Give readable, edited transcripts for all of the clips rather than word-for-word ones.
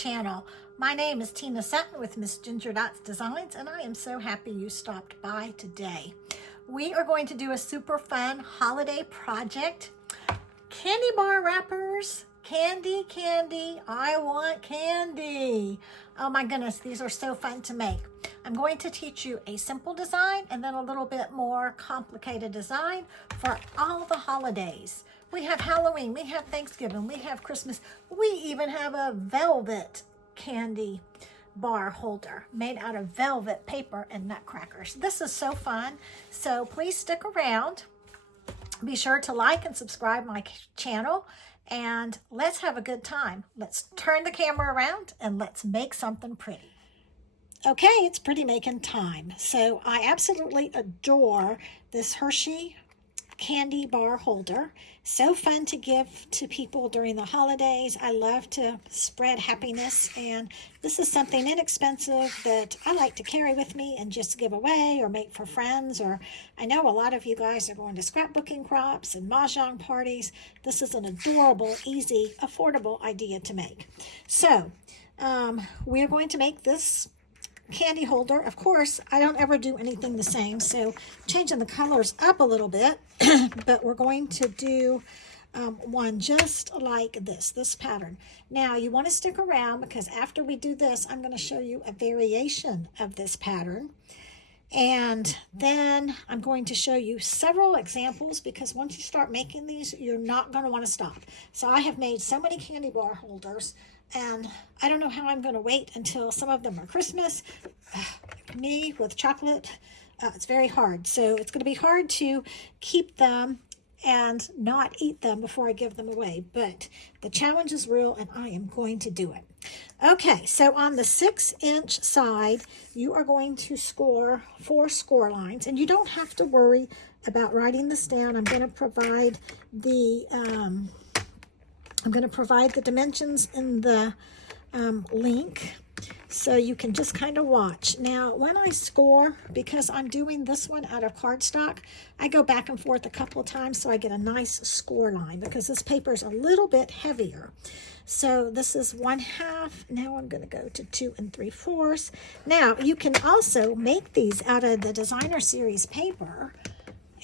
channel. My name is Tina Sutton with Miss Ginger Dots Designs, and I am so happy you stopped by today. We are going to do a super fun holiday project. Candy bar wrappers. Candy, candy, I want candy. Oh my goodness, these are so fun to make. I'm going to teach you a simple design and then a little bit more complicated design for all the holidays. We have Halloween, we have Thanksgiving, we have Christmas. We even have a velvet candy bar holder made out of velvet paper and nutcrackers. This is so fun, so please stick around. Be sure to like and subscribe my channel, and let's have a good time. Let's turn the camera around and let's make something pretty. Okay, it's pretty making time. So I absolutely adore this Hershey candy bar holder. So fun to give to people during the holidays. I love to spread happiness, and this is something inexpensive that I like to carry with me and just give away or make for friends. Or I know a lot of you guys are going to scrapbooking crops and mahjong parties. This is an adorable, easy, affordable idea to make. So we're going to make this candy holder. Of course, I don't ever do anything the same, so changing the colors up a little bit, but we're going to do one just like this pattern. Now, you want to stick around because after we do this, I'm going to show you a variation of this pattern. And then I'm going to show you several examples, because once you start making these, you're not going to want to stop. So I have made so many candy bar holders, and I don't know how I'm going to wait until some of them are Christmas. Me with chocolate, it's very hard. So it's going to be hard to keep them and not eat them before I give them away. But the challenge is real, and I am going to do it. Okay, so on the 6-inch side, you are going to score 4 score lines. And you don't have to worry about writing this down. I'm going to provide the dimensions in the link, so you can just kind of watch. Now, when I score, because I'm doing this one out of cardstock, I go back and forth a couple of times so I get a nice score line, because this paper is a little bit heavier. So this is 1/2. Now I'm going to go to 2 3/4. Now, you can also make these out of the designer series paper,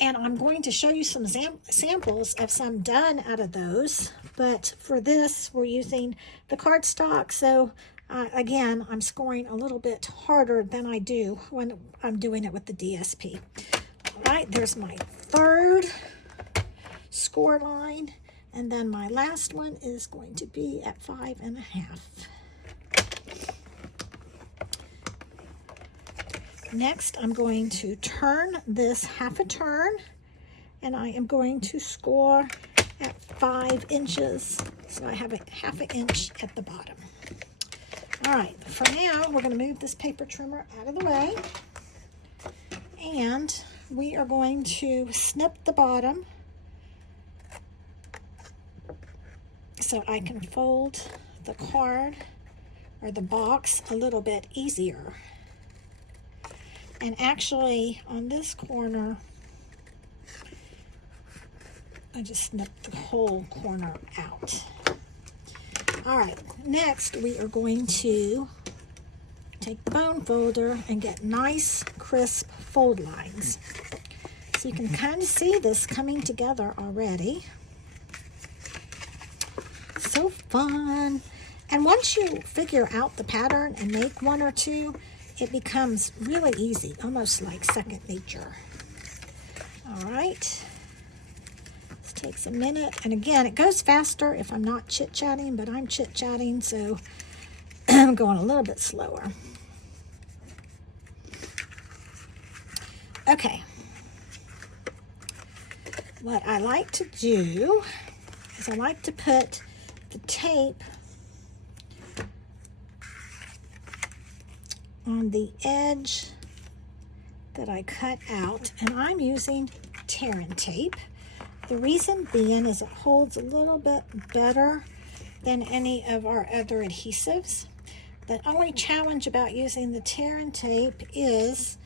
and I'm going to show you some samples of some done out of those. But for this, we're using the cardstock. So again, I'm scoring a little bit harder than I do when I'm doing it with the DSP. All right, there's my 3rd score line. And then my last one is going to be at 5.5. Next, I'm going to turn this 1/2 turn, and I am going to score at 5 inches. So I have a 1/2 inch at the bottom. All right, for now, we're going to move this paper trimmer out of the way, and we are going to snip the bottom so I can fold the card or the box a little bit easier. And actually, on this corner, I just snipped the whole corner out. All right, next we are going to take the bone folder and get nice, crisp fold lines. So you can kind of see this coming together already. So fun. And once you figure out the pattern and make 1 or 2, it becomes really easy, almost like second nature. All right. This takes a minute. And again, it goes faster if I'm not chit-chatting, but I'm chit-chatting, so I'm going a little bit slower. Okay. What I like to do is I like to put the tape on the edge that I cut out, and I'm using tear-in tape. The reason being is it holds a little bit better than any of our other adhesives. The only challenge about using the tear-in tape is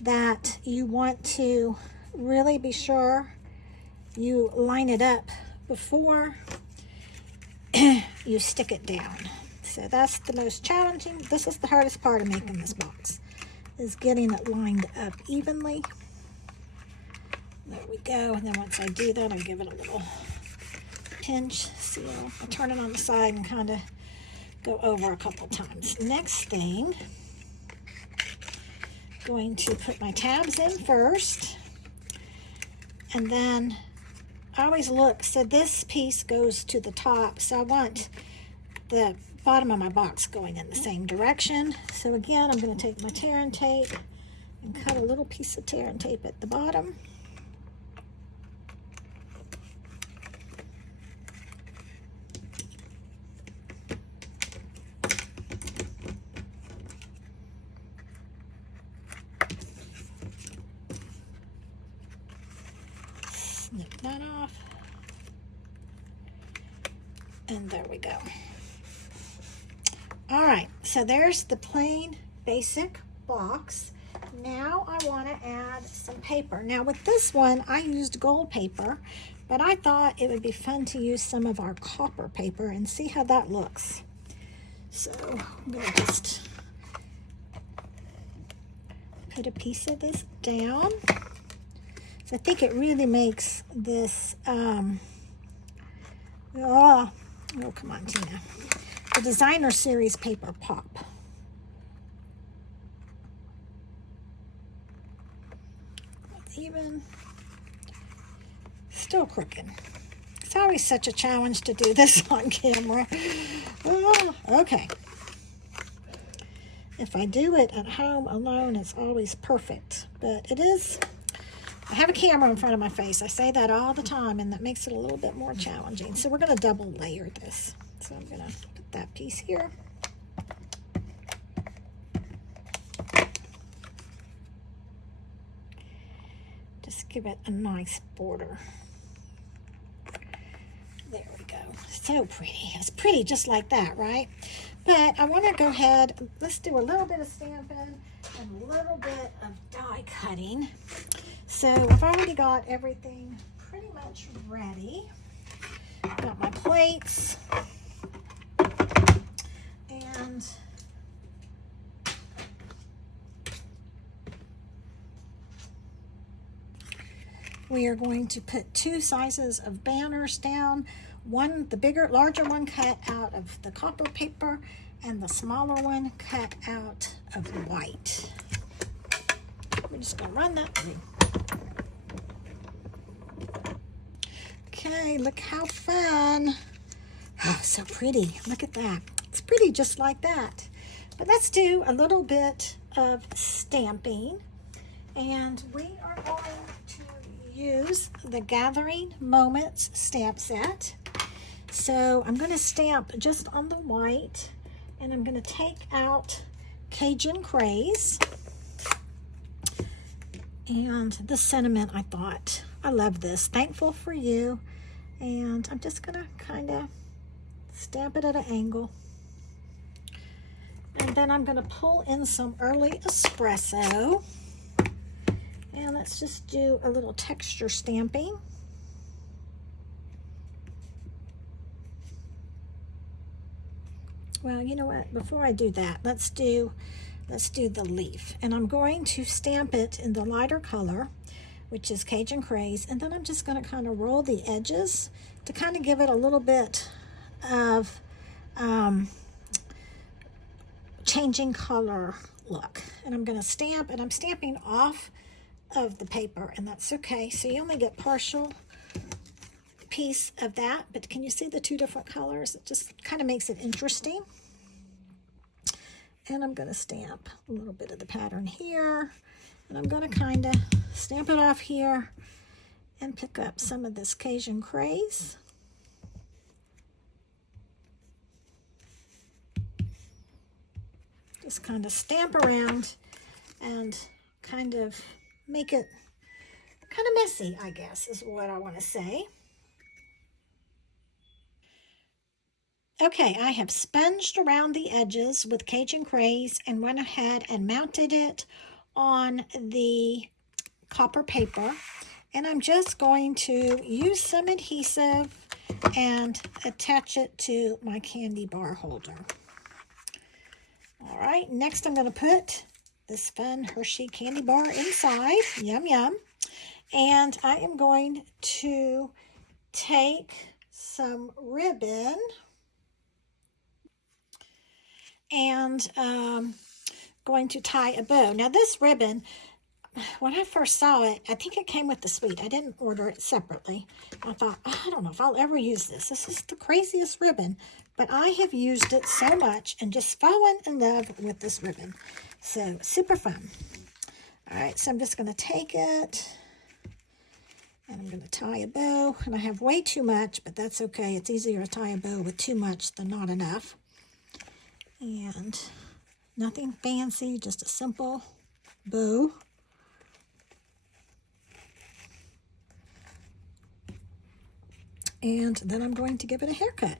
that you want to really be sure you line it up before you stick it down. So that's the most challenging. This is the hardest part of making this box, is getting it lined up evenly. There we go. And then once I do that, I give it a little pinch. See, I'll turn it on the side and kind of go over a couple times. Next thing, going to put my tabs in first, and then I always look, so this piece goes to the top, so I want the bottom of my box going in the same direction. So again, I'm going to take my tear and tape and cut a little piece of tear and tape at the bottom. Snip that off. And there we go. All right, so there's the plain basic box. Now I want to add some paper. Now with this one, I used gold paper, but I thought it would be fun to use some of our copper paper and see how that looks. So I'm going to just put a piece of this down. So I think it really makes this, oh, come on, Tina. The Designer Series paper pop. Even, still crooked. It's always such a challenge to do this on camera. Oh, okay. If I do it at home alone, it's always perfect. But it is, I have a camera in front of my face. I say that all the time, and that makes it a little bit more challenging. So we're going to double layer this. So I'm going to put that piece here. Just give it a nice border. There we go. So pretty. It's pretty just like that, right? But I want to go ahead, let's do a little bit of stamping and a little bit of die cutting. So I've already got everything pretty much ready. Got my plates. And we are going to put two sizes of banners down. One, the bigger, larger one cut out of the copper paper, and the smaller one cut out of white. We're just gonna run that through. Okay, look how fun. Oh, so pretty. Look at that. It's pretty just like that. But let's do a little bit of stamping. And we are going to use the Gathering Moments stamp set. So I'm going to stamp just on the white, and I'm going to take out Cajun Craze. And the sentiment, I thought, I love this. Thankful for you. And I'm just going to kind of stamp it at an angle. And then I'm going to pull in some early espresso. And let's just do a little texture stamping. Well, you know what? Before I do that, let's do the leaf. And I'm going to stamp it in the lighter color, which is Cajun Craze. And then I'm just going to kind of roll the edges to kind of give it a little bit of changing color look. And I'm going to stamp, and I'm stamping off of the paper, and that's okay. So you only get partial piece of that, but can you see the two different colors? It just kind of makes it interesting. And I'm going to stamp a little bit of the pattern here, and I'm going to kind of stamp it off here and pick up some of this Cajun Craze. Just kind of stamp around and kind of make it kind of messy, I guess, is what I want to say. Okay, I have sponged around the edges with Cajun Craze and went ahead and mounted it on the copper paper. And I'm just going to use some adhesive and attach it to my candy bar holder. All right, next I'm going to put this fun Hershey candy bar inside. Yum, yum. And I am going to take some ribbon and going to tie a bow. Now this ribbon, when I first saw it, I think it came with the suite. I didn't order it separately. I thought, oh, I don't know if I'll ever use this. This is the craziest ribbon. But I have used it so much and just fallen in love with this ribbon. So, super fun. All right, so I'm just going to take it and I'm going to tie a bow. And I have way too much, but that's okay. It's easier to tie a bow with too much than not enough. And nothing fancy, just a simple bow. And then I'm going to give it a haircut.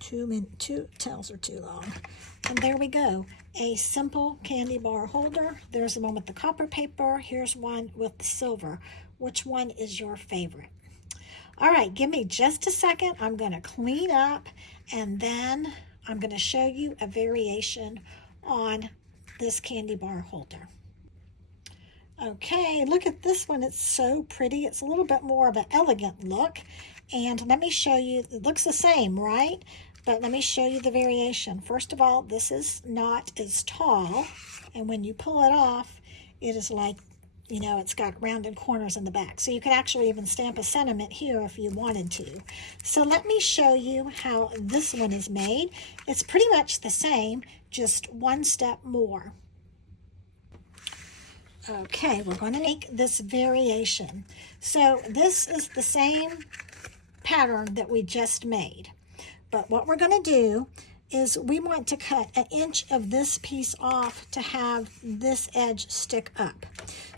Two tails are too long. And there we go. A simple candy bar holder. There's the one with the copper paper. Here's one with the silver. Which one is your favorite? All right, give me just a second. I'm going to clean up and then I'm going to show you a variation on this candy bar holder. Okay, look at this one. It's so pretty. It's a little bit more of an elegant look. And let me show you, it looks the same, right? But let me show you the variation. First of all, this is not as tall. And when you pull it off, it is like, you know, it's got rounded corners in the back. So you could actually even stamp a sentiment here if you wanted to. So let me show you how this one is made. It's pretty much the same, just one step more. Okay, we're going to make this variation. So this is the same pattern that we just made. But what we're going to do is we want to cut 1 inch of this piece off to have this edge stick up.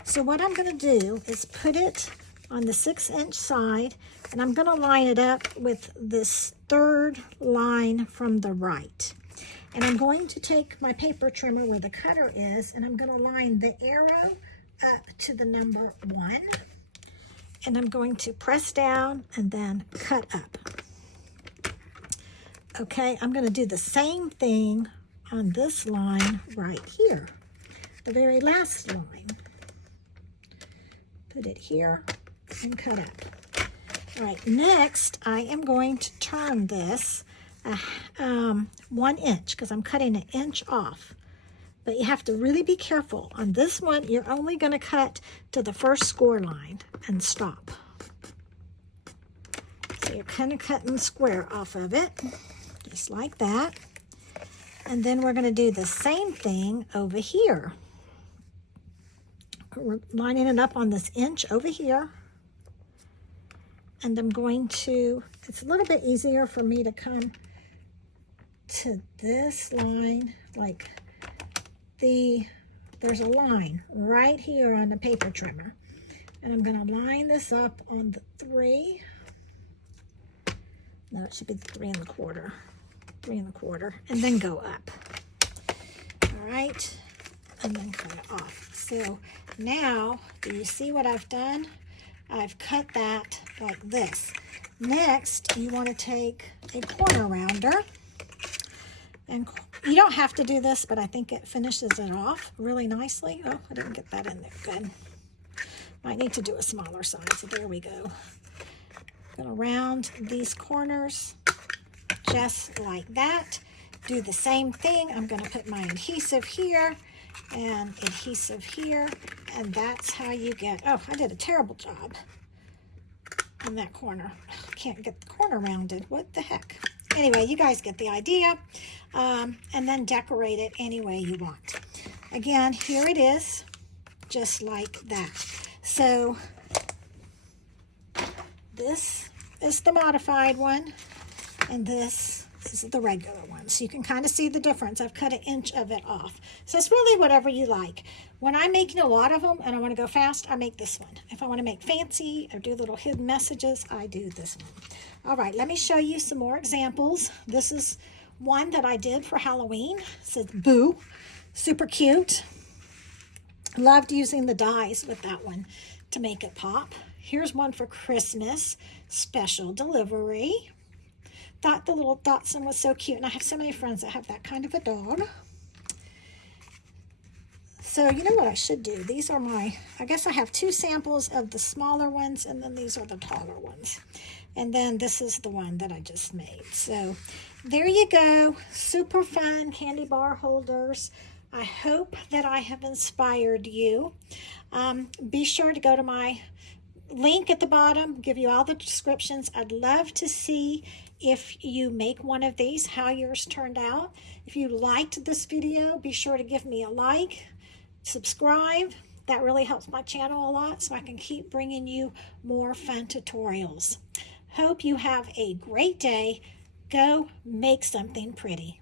So what I'm going to do is put it on the 6-inch side, and I'm going to line it up with this 3rd line from the right. And I'm going to take my paper trimmer where the cutter is, and I'm going to line the arrow up to the number 1. And I'm going to press down and then cut up. Okay, I'm going to do the same thing on this line right here, the very last line. Put it here and cut up. All right, next I am going to turn this 1 inch because I'm cutting 1 inch off. But you have to really be careful. On this one, you're only going to cut to the first score line and stop. So you're kind of cutting square off of it, just like that. And then we're going to do the same thing over here. We're lining it up on this inch over here. And I'm going to, it's a little bit easier for me to come to this line, like there's a line right here on the paper trimmer. And I'm going to line this up on the 3. No, it should be 3 1/4. 3 1/4, and then go up. All right, and then cut it off. So now, do you see what I've done? I've cut that like this. Next, you want to take a corner rounder, and you don't have to do this, but I think it finishes it off really nicely. Oh, I didn't get that in there. Good. Might need to do a smaller size. So there we go. I'm going to round these corners just like that. Do the same thing. I'm going to put my adhesive here and adhesive here, and that's how you get, oh, I did a terrible job on that corner. I can't get the corner rounded. What the heck? Anyway, you guys get the idea. And then decorate it any way you want. Again, here it is, just like that. So this is the modified one, and this is the regular one. So you can kind of see the difference. I've cut 1 inch of it off. So it's really whatever you like. When I'm making a lot of them and I want to go fast, I make this one. If I want to make fancy or do little hidden messages, I do this one. All right, let me show you some more examples. This is one that I did for Halloween. It says Boo. Super cute. Loved using the dies with that one to make it pop. Here's one for Christmas. Special delivery. thought the little Dachshund was so cute, and I have so many friends that have that kind of a dog. So you know what I should do? These are my, I guess I have 2 samples of the smaller ones, and then these are the taller ones. And then this is the one that I just made. So there you go, super fun candy bar holders. I hope that I have inspired you. Be sure to go to my link at the bottom, give you all the descriptions. I'd love to see if you make one of these, how yours turned out. If you liked this video, be sure to give me a like, subscribe. That really helps my channel a lot so I can keep bringing you more fun tutorials. Hope you have a great day. Go make something pretty.